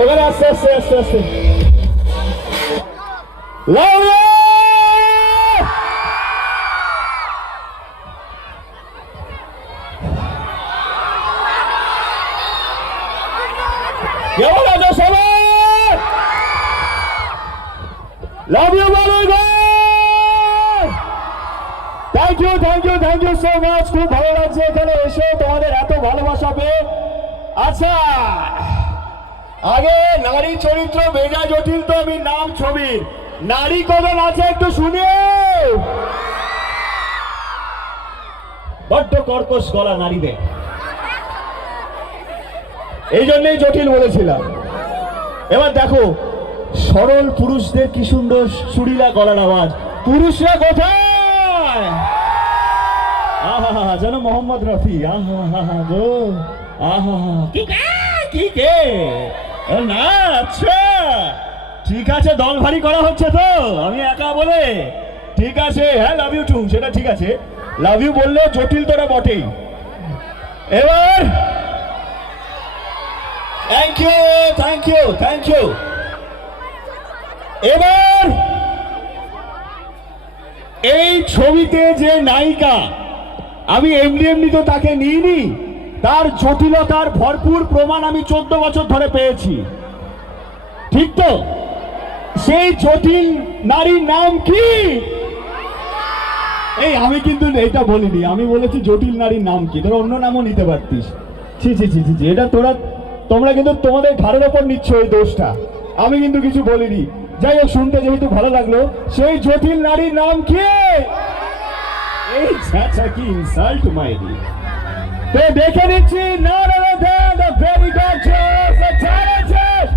ওখানে আস্তে আস্তে আস্তে আস্তে লাউড়া কেমন আছো সবাই? লাভ ইউ বলো। Thank you thank you thank you so much. খুব ভালো লাগছে এখানে এসে তোমাদের এত ভালোবাসা পেয়ে। আচ্ছা, আগে নারী চরিত্র বেজা জটিল তো আমি নাম ছবির নারী কজন আছে একটু শুনে। বড্ড কর্কশ গলা নারীদের, এই জন্যই জটিল বলেছিলাম। এবার দেখো সরল পুরুষদের কি সুন্দর সুরিলা গলার আওয়াজ। পুরুষরা কোথায়? আহা যেন মোহাম্মদ রফি। আহা গো আহা কি কে না। আচ্ছা ঠিক আছে, দল ভারী করা হচ্ছে তো, আমি একা বলে ঠিক আছে। হ্যাঁ লাভ ইউ টু, সেটা ঠিক আছে। লাভ ইউ বললে জটিল তোরা বটেই। এবার thank you thank you thank you. এবার এই ছবিতে যে নায়িকা, আমি এমনি এমনি তো তাকে নিইনি, তার জটিলতার ভরপুর প্রমাণ আমি 14 বছর ধরে পেয়েছি, ঠিক তো? সেই জটিল নারীর নাম কি? এই আমি কিন্তু এটা বলিনি, আমি বলেছি জটিল নারীর নাম কি। তোরা অন্য নামও নিতে পারতিস। ছি ছি ছি ছি, এটা তোমরা কিন্তু তোমাদের ঘাড়ের ওপর নিচ্ছ এই দোষটা, আমি কিন্তু কিছু বলিনি। যাই হোক, শুনতে যেহেতু ভালো লাগলো, সেই জটিল নারীর নাম কি? এই চাচা কি ইনসাল্ট মাইরি। তো দেখে নিচ্ছি, না না না, the very gorgeous, the talented,